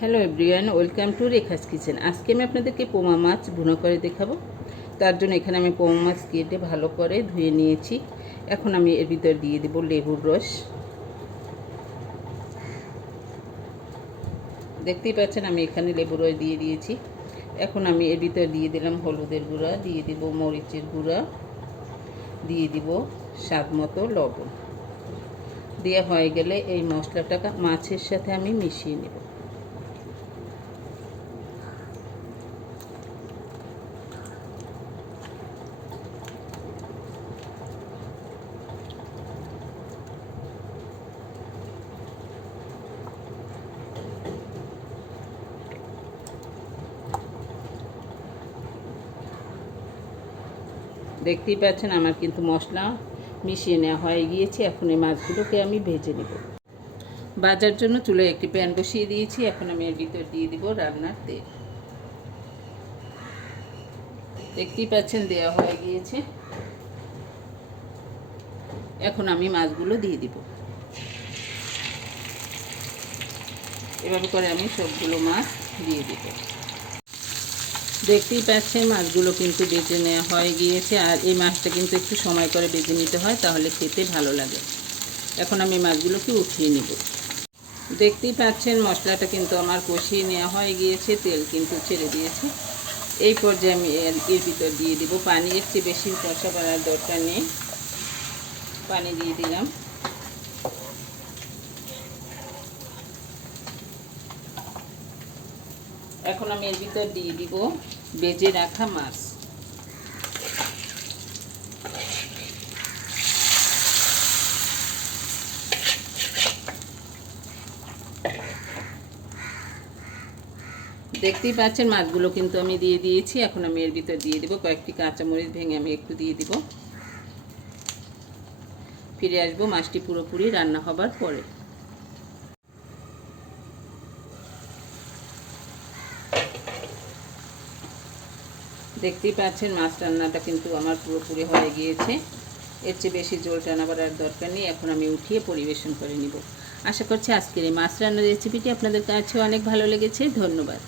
Hello everyone, welcome to Rekha's kitchen. আজকে আমি আপনাদেরকে পোমা মাছ ভুনো করে দেখাবো। তার জন্য এখানে আমি পোমা মাছ কেটে ভালো করে ধুয়ে নিয়েছি। এখন আমি এর ভিতর দিয়ে দেবো লেবুর রস। দেখতেই পাচ্ছেন, আমি এখানে লেবুর রস দিয়ে দিয়েছি। এখন আমি এর ভিতর দিয়ে দিলাম হলুদের গুঁড়া, দিয়ে দিব মরিচের গুঁড়া, দিয়ে দিব স্বাদ মতো লবণ। দেওয়া হয়ে গেলে এই মশলাটা মাছের সাথে আমি মিশিয়ে নেব। দেখতেই পাচ্ছেন আমার কিন্তু মশলা মিশিয়ে নেওয়া হয়ে গিয়েছে। এখন এই মাছগুলোকে আমি ভেজে নেব। বাজার জন্য চুলোয় একটি প্যান বসিয়ে দিয়েছি। এখন আমি এর ভিতর দিয়ে দিব রান্নার তেল। দেখতেই পাচ্ছেন দেওয়া হয়ে গিয়েছে। এখন আমি মাছগুলো দিয়ে দিব। এভাবে করে আমি সবগুলো মাছ দিয়ে দিব। দেখতেই পাচ্ছেন, মাছগুলো কিন্তু বেজে নেওয়া হয়ে গিয়েছে। আর এই মাছটা কিন্তু একটু সময় করে বেজে নিতে হয়, তাহলে খেতে ভালো লাগে। এখন আমি মাছগুলোকে উঠিয়ে নিব। দেখতেই পাচ্ছেন, মশলাটা কিন্তু আমার কষিয়ে নেওয়া হয়ে গিয়েছে, তেল কিন্তু ছেড়ে দিয়েছে। এই পর্যায়ে আমি এর ভিতর দিয়ে দিব। পানি চেয়ে বেশি কষা করার দরকার নেই। পানি দিয়ে দিলাম। এখন আমি এর ভিতর দিয়ে দিব বেজে রাখা মাছ। দেখতেই পাচ্ছেন, মাছগুলো কিন্তু আমি দিয়ে দিয়েছি। এখন আমি এর ভিতর দিয়ে দিব। কয়েকটি কাঁচামরিচ ভেঙে আমি একটু দিয়ে দিব। ফিরে আসব মাছটি পুরোপুরি রান্না হবার পরে। দেখতেই পাচ্ছেন মাছ রান্নাটা কিন্তু আমার পুরোপুরি হয়ে গিয়েছে। এর চেয়ে বেশি জল টানাবার আর দরকার নেই, এখন আমি উঠিয়ে পরিবেশন করে নিব। আশা করছি আজকের এই মাছ রান্নার রেসিপিটি আপনাদের কাছে অনেক ভালো লেগেছে, ধন্যবাদ।